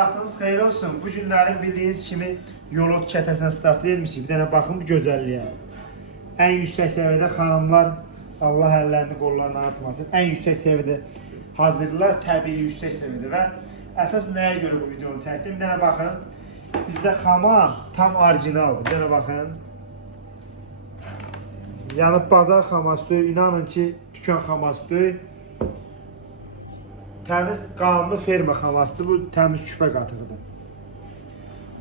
Vaxtınız xeyir olsun. Bu günlərin bildiyiniz kimi Yolot kətəsinə start vermişik. Bir dənə baxın bu gözəlliyə. Ən yüksək səviyyədə xanımlar, Allah əllərini qollarını artmasın, ən yüksək səviyyədə hazırlar, təbii yüksək səviyyədə və əsas nəyə görə bu videonu çəkdim? Bir dənə baxın. Bizdə xama tam orijinaldır. Bir dənə baxın. Yəni bazar xaması deyil, inanın ki, dükan xaması deyil. Təmiz, qanunlu ferma xamasıdır, bu təmiz küpə qatığıdır.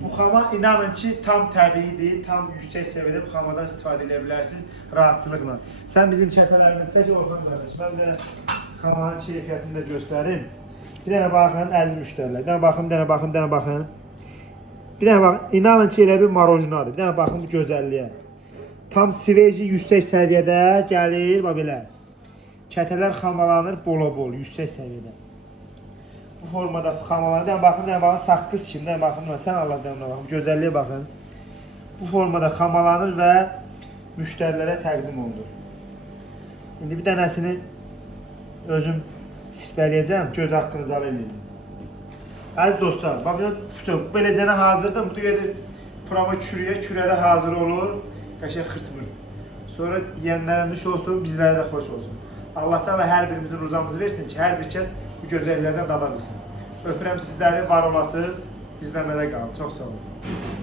Bu xama inanın ki, tam təbiidir, tam yüksək səviyyədə bu xamadan istifadə edə bilərsiniz rahatçılıqla. Sən bizim çətələrini çək, Orxan qardaş, mən bir dənə xamanın keyfiyyətini də göstərim. Bir dənə baxın, əziz müştərilər, bir dənə baxın, bir dənə baxın, bir dənə baxın. Bir dənə baxın, inanın ki, elə bir marojnadır, bir dənə baxın bu gözəlliyə. Tam siveji yüksək səviyyədə gəlir, belə. Kətələr xamalanır bol-bol, yüksək səviyyədə. Bu formada xamalanır. Bir dənə baxın, saqqız kimi, bir dənə baxın, sən Allah demə baxın, gözəlliyə baxın. Bu formada xamalanır və müştərilərə təqdim olunur. İndi bir dənəsini özüm siftələyəcəm, göz haqqınızı alın. Əziz dostlar, beləcənə hazırdır. Bu gedir prama kürədə hazır olur, qəşəng xırtmır. Sonra yiyənlərin düş olsun, bizlərə də xoş olsun. Allah da hər birimizin ruzamızı versin ki, hər bir kəs bu gözəlliklərdən dada bilsin. Öpürəm sizləri, var olasınız, izləmədə qalın. Çox sağ olun.